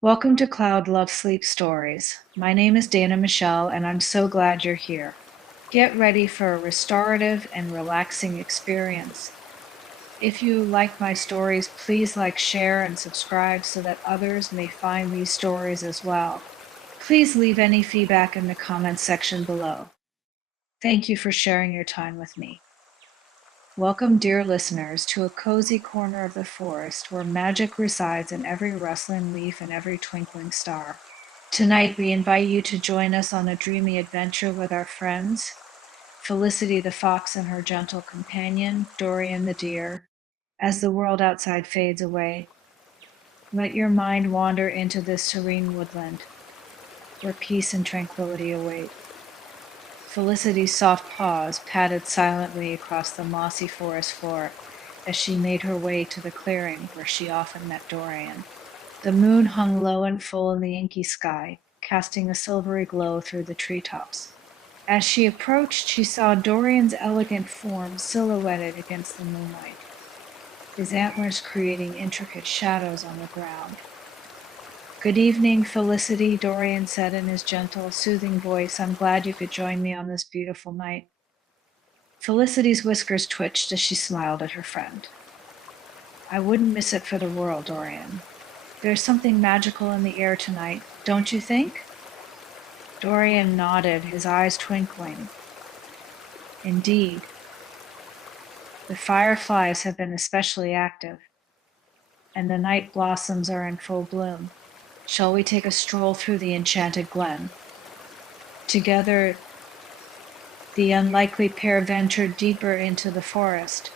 Welcome to Cloud Love Sleep Stories. My name is Dana Michelle, and I'm so glad you're here. Get ready for a restorative and relaxing experience. If you like my stories, please like, share, and subscribe so that others may find these stories as well. Please leave any feedback in the comments section below. Thank you for sharing your time with me. Welcome, dear listeners, to a cozy corner of the forest where magic resides in every rustling leaf and every twinkling star. Tonight, we invite you to join us on a dreamy adventure with our friends, Felicity the fox and her gentle companion, Dorian the deer. As the world outside fades away, let your mind wander into this serene woodland where peace and tranquility await. Felicity's soft paws patted silently across the mossy forest floor as she made her way to the clearing where she often met Dorian. The moon hung low and full in the inky sky, casting a silvery glow through the treetops. As she approached, she saw Dorian's elegant form silhouetted against the moonlight, his antlers creating intricate shadows on the ground. "Good evening, Felicity," Dorian said in his gentle, soothing voice. "I'm glad you could join me on this beautiful night." Felicity's whiskers twitched as she smiled at her friend. "I wouldn't miss it for the world, Dorian. There's something magical in the air tonight, don't you think?" Dorian nodded, his eyes twinkling. "Indeed, the fireflies have been especially active, and the night blossoms are in full bloom. Shall we take a stroll through the enchanted glen?" Together, the unlikely pair ventured deeper into the forest,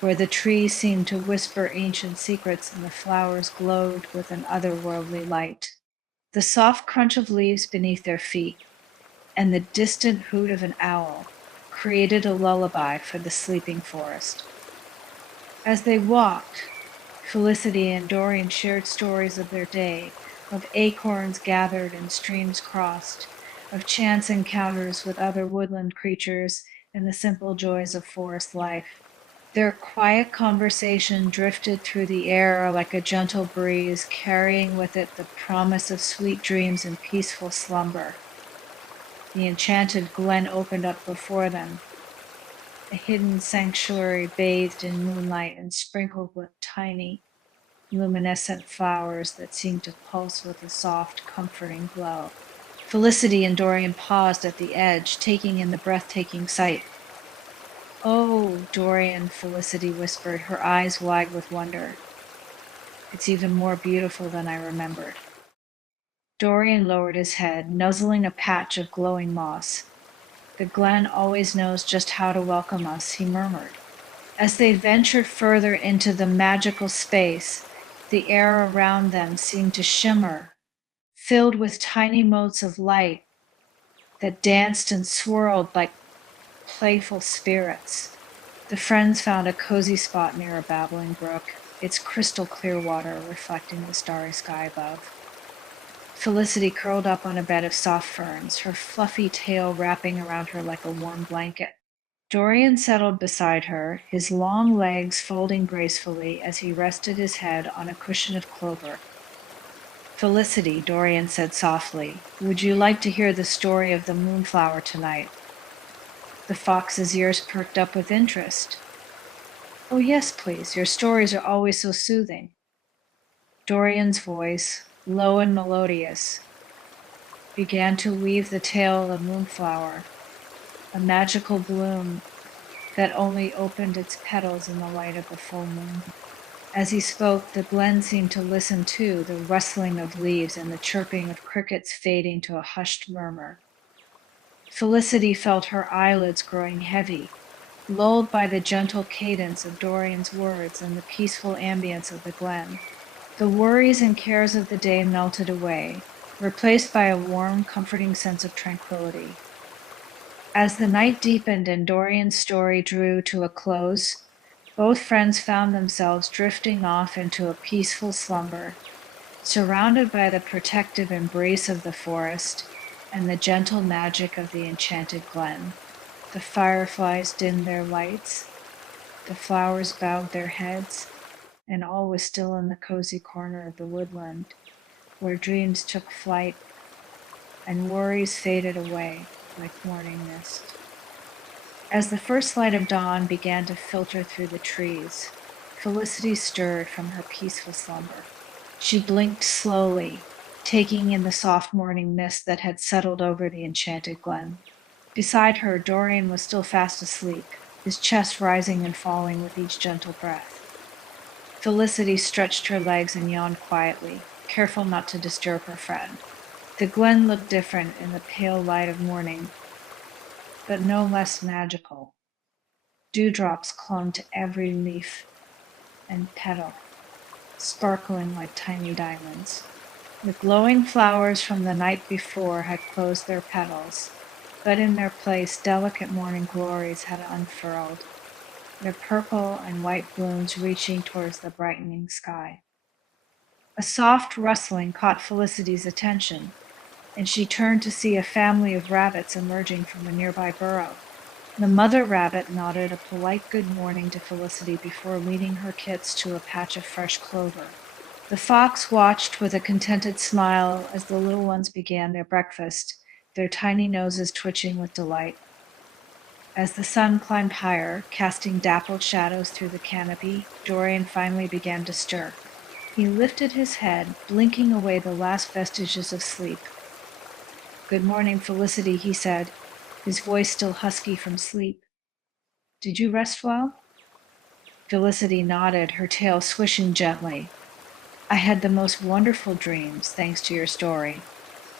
where the trees seemed to whisper ancient secrets and the flowers glowed with an otherworldly light. The soft crunch of leaves beneath their feet and the distant hoot of an owl created a lullaby for the sleeping forest. As they walked, Felicity and Dorian shared stories of their day, of acorns gathered and streams crossed, of chance encounters with other woodland creatures, and the simple joys of forest life. Their quiet conversation drifted through the air like a gentle breeze, carrying with it the promise of sweet dreams and peaceful slumber. The enchanted glen opened up before them, a hidden sanctuary bathed in moonlight and sprinkled with tiny, luminescent flowers that seemed to pulse with a soft, comforting glow. Felicity and Dorian paused at the edge, taking in the breathtaking sight. "Oh, Dorian," Felicity whispered, her eyes wide with wonder. "It's even more beautiful than I remembered." Dorian lowered his head, nuzzling a patch of glowing moss. "The glen always knows just how to welcome us," he murmured. As they ventured further into the magical space, the air around them seemed to shimmer, filled with tiny motes of light that danced and swirled like playful spirits. The friends found a cozy spot near a babbling brook, its crystal clear water reflecting the starry sky above. Felicity curled up on a bed of soft ferns, her fluffy tail wrapping around her like a warm blanket. Dorian settled beside her, his long legs folding gracefully as he rested his head on a cushion of clover. "Felicity," Dorian said softly, "would you like to hear the story of the moonflower tonight?" The fox's ears perked up with interest. "Oh, yes, please. Your stories are always so soothing." Dorian's voice, low and melodious, began to weave the tale of the moonflower, a magical bloom that only opened its petals in the light of the full moon. As he spoke, the glen seemed to listen too, the rustling of leaves and the chirping of crickets fading to a hushed murmur. Felicity felt her eyelids growing heavy, lulled by the gentle cadence of Dorian's words and the peaceful ambience of the glen. The worries and cares of the day melted away, replaced by a warm, comforting sense of tranquility. As the night deepened and Dorian's story drew to a close, both friends found themselves drifting off into a peaceful slumber, surrounded by the protective embrace of the forest and the gentle magic of the enchanted glen. The fireflies dimmed their lights, the flowers bowed their heads, and all was still in the cozy corner of the woodland, where dreams took flight and worries faded away like morning mist. As the first light of dawn began to filter through the trees, Felicity stirred from her peaceful slumber. She blinked slowly, taking in the soft morning mist that had settled over the enchanted glen. Beside her, Dorian was still fast asleep, his chest rising and falling with each gentle breath. Felicity stretched her legs and yawned quietly, careful not to disturb her friend. The glen looked different in the pale light of morning, but no less magical. Dewdrops clung to every leaf and petal, sparkling like tiny diamonds. The glowing flowers from the night before had closed their petals, but in their place delicate morning glories had unfurled, their purple and white blooms reaching towards the brightening sky. A soft rustling caught Felicity's attention, and she turned to see a family of rabbits emerging from a nearby burrow. The mother rabbit nodded a polite good morning to Felicity before leading her kits to a patch of fresh clover. The fox watched with a contented smile as the little ones began their breakfast, their tiny noses twitching with delight. As the sun climbed higher, casting dappled shadows through the canopy, Dorian finally began to stir. He lifted his head, blinking away the last vestiges of sleep. "Good morning, Felicity," he said, his voice still husky from sleep. "Did you rest well?" Felicity nodded, her tail swishing gently. "I had the most wonderful dreams, thanks to your story.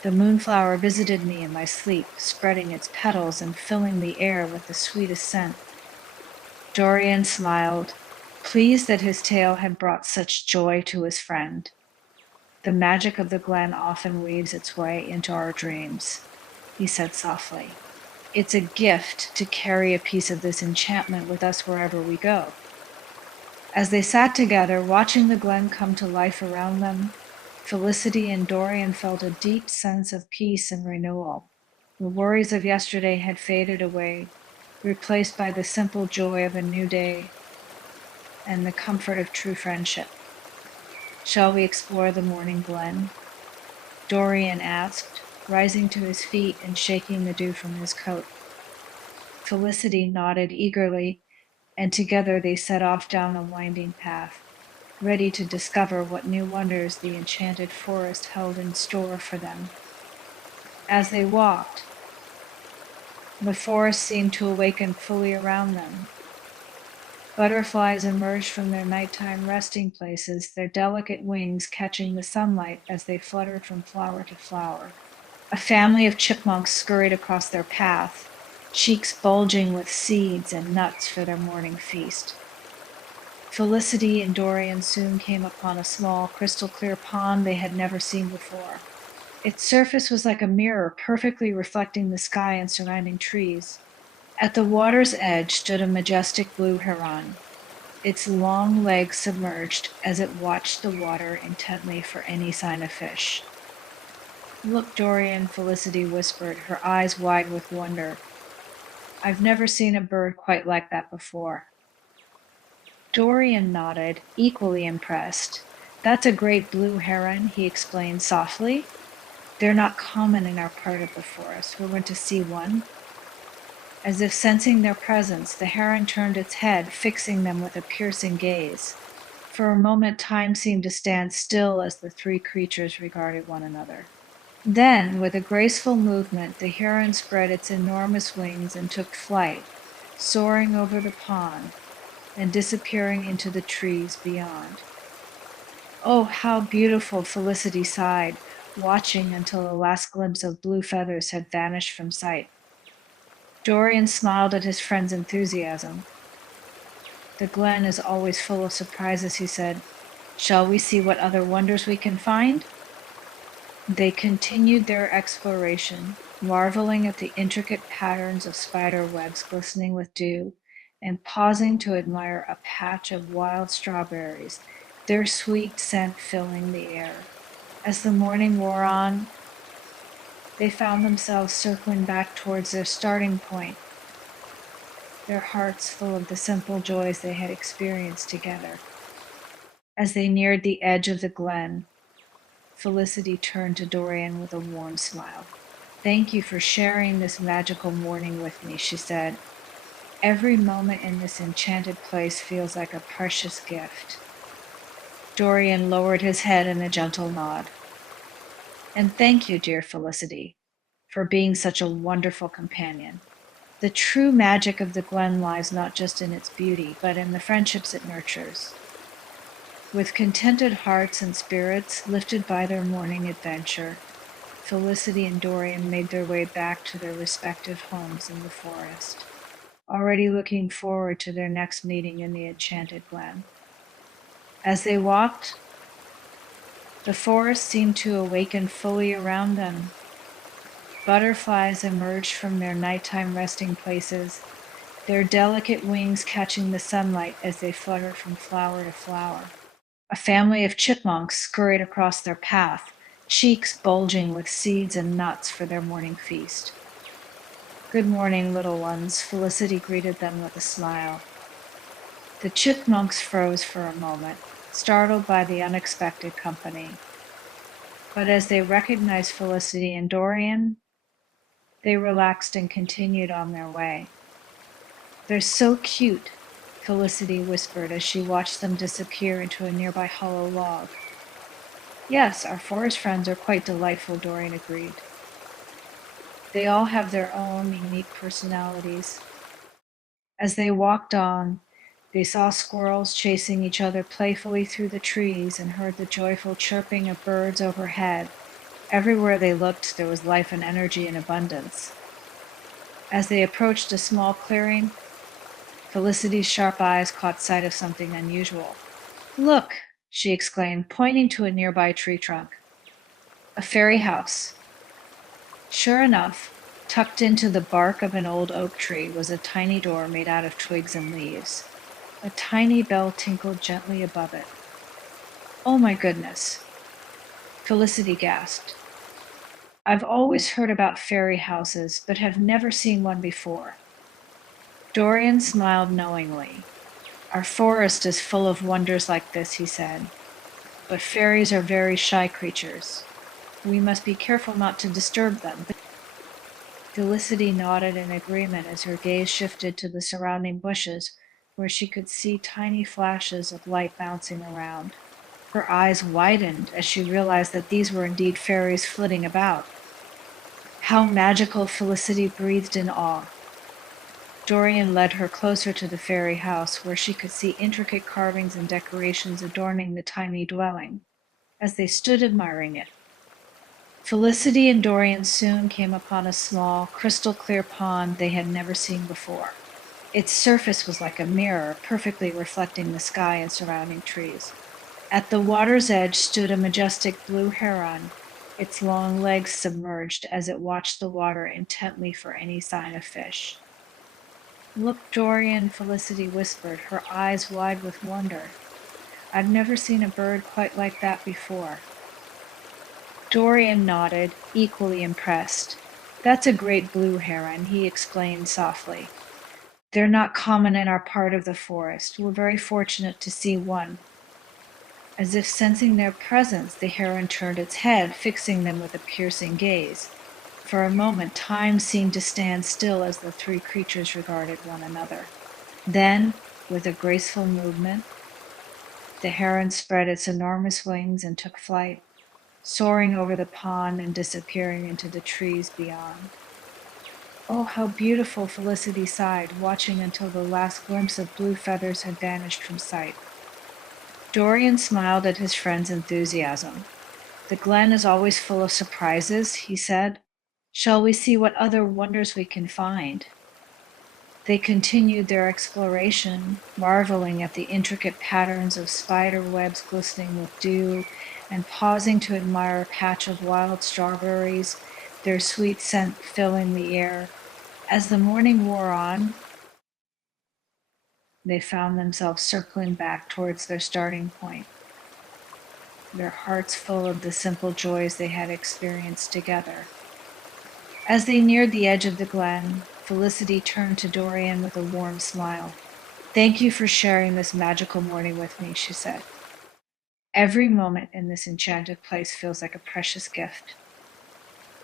The moonflower visited me in my sleep, spreading its petals and filling the air with the sweetest scent." Dorian smiled, pleased that his tale had brought such joy to his friend. "The magic of the glen often weaves its way into our dreams," he said softly. "It's a gift to carry a piece of this enchantment with us wherever we go." As they sat together, watching the glen come to life around them, Felicity and Dorian felt a deep sense of peace and renewal. The worries of yesterday had faded away, replaced by the simple joy of a new day and the comfort of true friendship. "Shall we explore the morning glen?" Dorian asked, rising to his feet and shaking the dew from his coat. Felicity nodded eagerly, and together they set off down a winding path, ready to discover what new wonders the enchanted forest held in store for them. As they walked, the forest seemed to awaken fully around them. Butterflies emerged from their nighttime resting places, their delicate wings catching the sunlight as they fluttered from flower to flower. A family of chipmunks scurried across their path, cheeks bulging with seeds and nuts for their morning feast. Felicity and Dorian soon came upon a small, crystal-clear pond they had never seen before. Its surface was like a mirror, perfectly reflecting the sky and surrounding trees. At the water's edge stood a majestic blue heron, its long legs submerged as it watched the water intently for any sign of fish. "Look, Dorian," Felicity whispered, her eyes wide with wonder. "I've never seen a bird quite like that before." Dorian nodded, equally impressed. "That's a great blue heron," he explained softly. "They're not common in our part of the forest. We went to see one." As if sensing their presence, the heron turned its head, fixing them with a piercing gaze. For a moment, time seemed to stand still as the three creatures regarded one another. Then, with a graceful movement, the heron spread its enormous wings and took flight, soaring over the pond and disappearing into the trees beyond. "Oh, how beautiful!" Felicity sighed, watching until the last glimpse of blue feathers had vanished from sight. Dorian smiled at his friend's enthusiasm. "The glen is always full of surprises," he said. "Shall we see what other wonders we can find?" They continued their exploration, marveling at the intricate patterns of spider webs glistening with dew, and pausing to admire a patch of wild strawberries, their sweet scent filling the air. As the morning wore on, they found themselves circling back towards their starting point, their hearts full of the simple joys they had experienced together. As they neared the edge of the glen, Felicity turned to Dorian with a warm smile. Thank you for sharing this magical morning with me, she said. Every moment in this enchanted place feels like a precious gift. Dorian lowered his head in a gentle nod. And thank you, dear Felicity, for being such a wonderful companion. The true magic of the Glen lies not just in its beauty, but in the friendships it nurtures. With contented hearts and spirits lifted by their morning adventure, Felicity and Dorian made their way back to their respective homes in the forest, already looking forward to their next meeting in the enchanted glen. As they walked, the forest seemed to awaken fully around them. Butterflies emerged from their nighttime resting places, their delicate wings catching the sunlight as they fluttered from flower to flower. A family of chipmunks scurried across their path, cheeks bulging with seeds and nuts for their morning feast. Good morning, little ones, Felicity greeted them with a smile. The chipmunks froze for a moment, startled by the unexpected company. But as they recognized Felicity and Dorian, they relaxed and continued on their way. They're so cute, Felicity whispered as she watched them disappear into a nearby hollow log. Yes, our forest friends are quite delightful, Dorian agreed. They all have their own unique personalities. As they walked on, they saw squirrels chasing each other playfully through the trees and heard the joyful chirping of birds overhead. Everywhere they looked, there was life and energy in abundance. As they approached a small clearing, Felicity's sharp eyes caught sight of something unusual. Look, she exclaimed, pointing to a nearby tree trunk. A fairy house. Sure enough, tucked into the bark of an old oak tree was a tiny door made out of twigs and leaves. A tiny bell tinkled gently above it. Oh my goodness, Felicity gasped. I've always heard about fairy houses, but have never seen one before. Dorian smiled knowingly. Our forest is full of wonders like this, he said. But fairies are very shy creatures. We must be careful not to disturb them. Felicity nodded in agreement as her gaze shifted to the surrounding bushes, where she could see tiny flashes of light bouncing around. Her eyes widened as she realized that these were indeed fairies flitting about. How magical, Felicity breathed in awe. Dorian led her closer to the fairy house, where she could see intricate carvings and decorations adorning the tiny dwelling. As they stood admiring it, Felicity and Dorian soon came upon a small, crystal-clear pond they had never seen before. Its surface was like a mirror, perfectly reflecting the sky and surrounding trees. At the water's edge stood a majestic blue heron, its long legs submerged as it watched the water intently for any sign of fish. Look, Dorian, Felicity whispered, her eyes wide with wonder. I've never seen a bird quite like that before. Dorian nodded, equally impressed. That's a great blue heron, he explained softly. They're not common in our part of the forest. We're very fortunate to see one. As if sensing their presence, the heron turned its head, fixing them with a piercing gaze. For a moment, time seemed to stand still as the three creatures regarded one another. Then, with a graceful movement, the heron spread its enormous wings and took flight, soaring over the pond and disappearing into the trees beyond. Oh, how beautiful, Felicity sighed, watching until the last glimpse of blue feathers had vanished from sight. Dorian smiled at his friend's enthusiasm. The glen is always full of surprises, he said. Shall we see what other wonders we can find? They continued their exploration, marveling at the intricate patterns of spider webs glistening with dew, and pausing to admire a patch of wild strawberries, their sweet scent filling the air. As the morning wore on, they found themselves circling back towards their starting point, their hearts full of the simple joys they had experienced together. As they neared the edge of the glen, Felicity turned to Dorian with a warm smile. Thank you for sharing this magical morning with me, she said. Every moment in this enchanted place feels like a precious gift.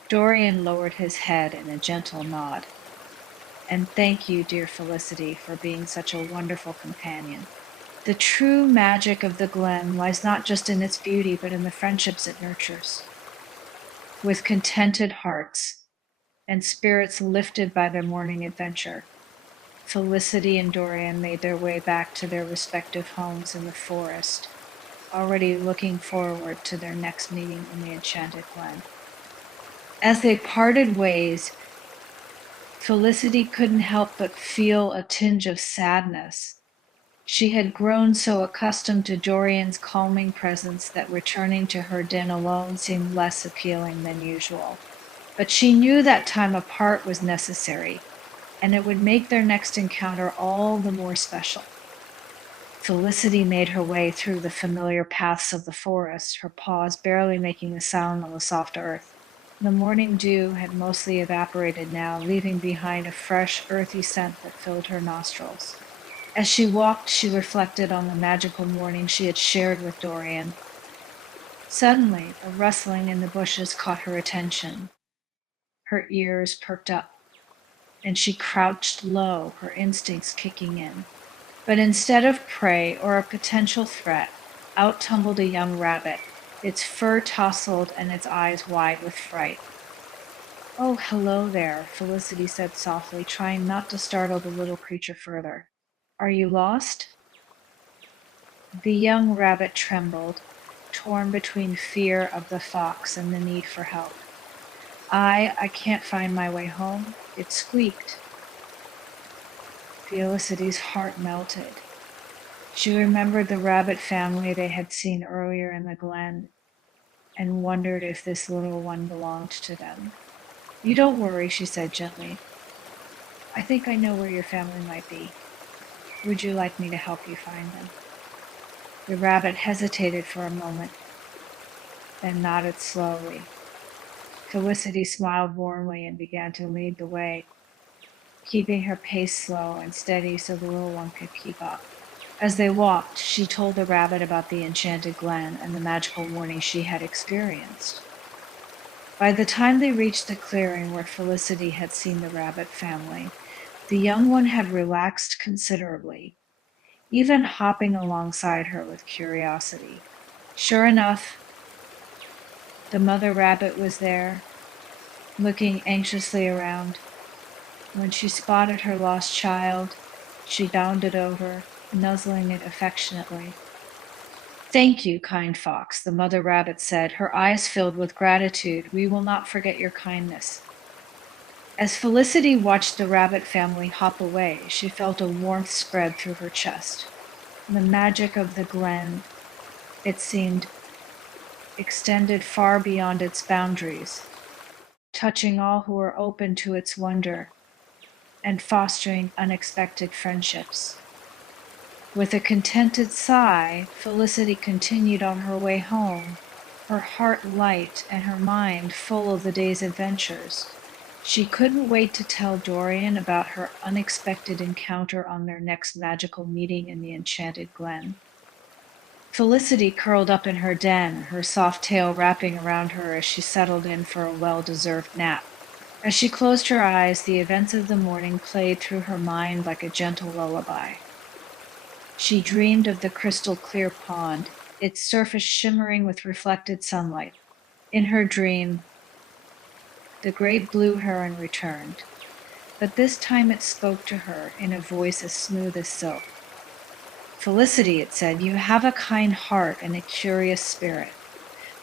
Dorian lowered his head in a gentle nod. And thank you, dear Felicity, for being such a wonderful companion. The true magic of the Glen lies not just in its beauty, but in the friendships it nurtures. With contented hearts and spirits lifted by their morning adventure, Felicity and Dorian made their way back to their respective homes in the forest, already looking forward to their next meeting in the Enchanted Glen. As they parted ways, Felicity couldn't help but feel a tinge of sadness. She had grown so accustomed to Dorian's calming presence that returning to her den alone seemed less appealing than usual. But she knew that time apart was necessary, and it would make their next encounter all the more special. Felicity made her way through the familiar paths of the forest, her paws barely making a sound on the soft earth. The morning dew had mostly evaporated now, leaving behind a fresh, earthy scent that filled her nostrils. As she walked, she reflected on the magical morning she had shared with Dorian. Suddenly, a rustling in the bushes caught her attention. Her ears perked up, and she crouched low, her instincts kicking in. But instead of prey or a potential threat, out tumbled a young rabbit, its fur tousled and its eyes wide with fright. "Oh, hello there," Felicity said softly, trying not to startle the little creature further. "Are you lost?" The young rabbit trembled, torn between fear of the fox and the need for help. I can't find my way home," it squeaked. Felicity's heart melted. She remembered the rabbit family they had seen earlier in the glen and wondered if this little one belonged to them. "You don't worry," she said gently. "I think I know where your family might be. Would you like me to help you find them?" The rabbit hesitated for a moment, then nodded slowly. Felicity smiled warmly and began to lead the way, keeping her pace slow and steady so the little one could keep up. As they walked, she told the rabbit about the enchanted glen and the magical morning she had experienced. By the time they reached the clearing where Felicity had seen the rabbit family, the young one had relaxed considerably, even hopping alongside her with curiosity. Sure enough, the mother rabbit was there, looking anxiously around. When she spotted her lost child, she bounded over, nuzzling it affectionately. "Thank you, kind fox," the mother rabbit said, her eyes filled with gratitude. "We will not forget your kindness." As Felicity watched the rabbit family hop away, she felt a warmth spread through her chest. The magic of the glen, it seemed, extended far beyond its boundaries, touching all who were open to its wonder and fostering unexpected friendships. With a contented sigh, Felicity continued on her way home, her heart light and her mind full of the day's adventures. She couldn't wait to tell Dorian about her unexpected encounter on their next magical meeting in the Enchanted Glen. Felicity curled up in her den, her soft tail wrapping around her as she settled in for a well-deserved nap. As she closed her eyes, the events of the morning played through her mind like a gentle lullaby. She dreamed of the crystal-clear pond, its surface shimmering with reflected sunlight. In her dream, the great blue heron returned, but this time it spoke to her in a voice as smooth as silk. "Felicity," it said, "you have a kind heart and a curious spirit.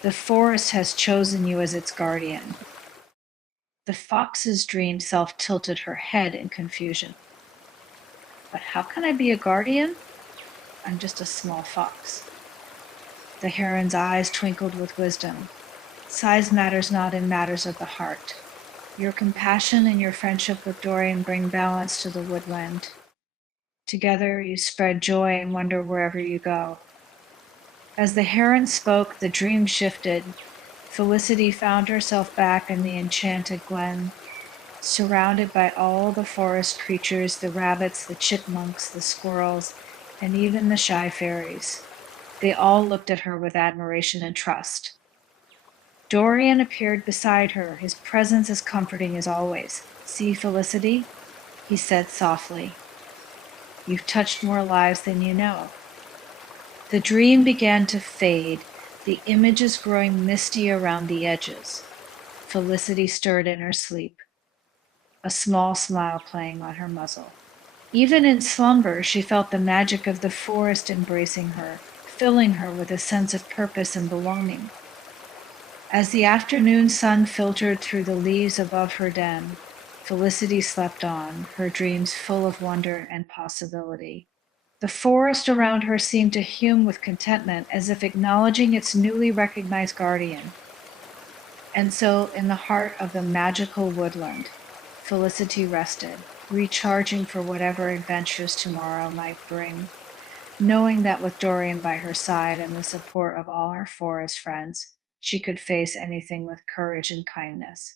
The forest has chosen you as its guardian." The fox's dream self tilted her head in confusion. "But how can I be a guardian? I'm just a small fox." The heron's eyes twinkled with wisdom. "Size matters not in matters of the heart. Your compassion and your friendship with Dorian bring balance to the woodland. Together you spread joy and wonder wherever you go." As the heron spoke, the dream shifted. Felicity found herself back in the enchanted glen, surrounded by all the forest creatures, the rabbits, the chipmunks, the squirrels, and even the shy fairies. They all looked at her with admiration and trust. Dorian appeared beside her, his presence as comforting as always. "See, Felicity?" he said softly. "You've touched more lives than you know." The dream began to fade, the images growing misty around the edges. Felicity stirred in her sleep, a small smile playing on her muzzle. Even in slumber, she felt the magic of the forest embracing her, filling her with a sense of purpose and belonging. As the afternoon sun filtered through the leaves above her den, Felicity slept on, her dreams full of wonder and possibility. The forest around her seemed to hum with contentment, as if acknowledging its newly recognized guardian. And so, in the heart of the magical woodland, Felicity rested, recharging for whatever adventures tomorrow might bring, knowing that with Dorian by her side and the support of all her forest friends, she could face anything with courage and kindness.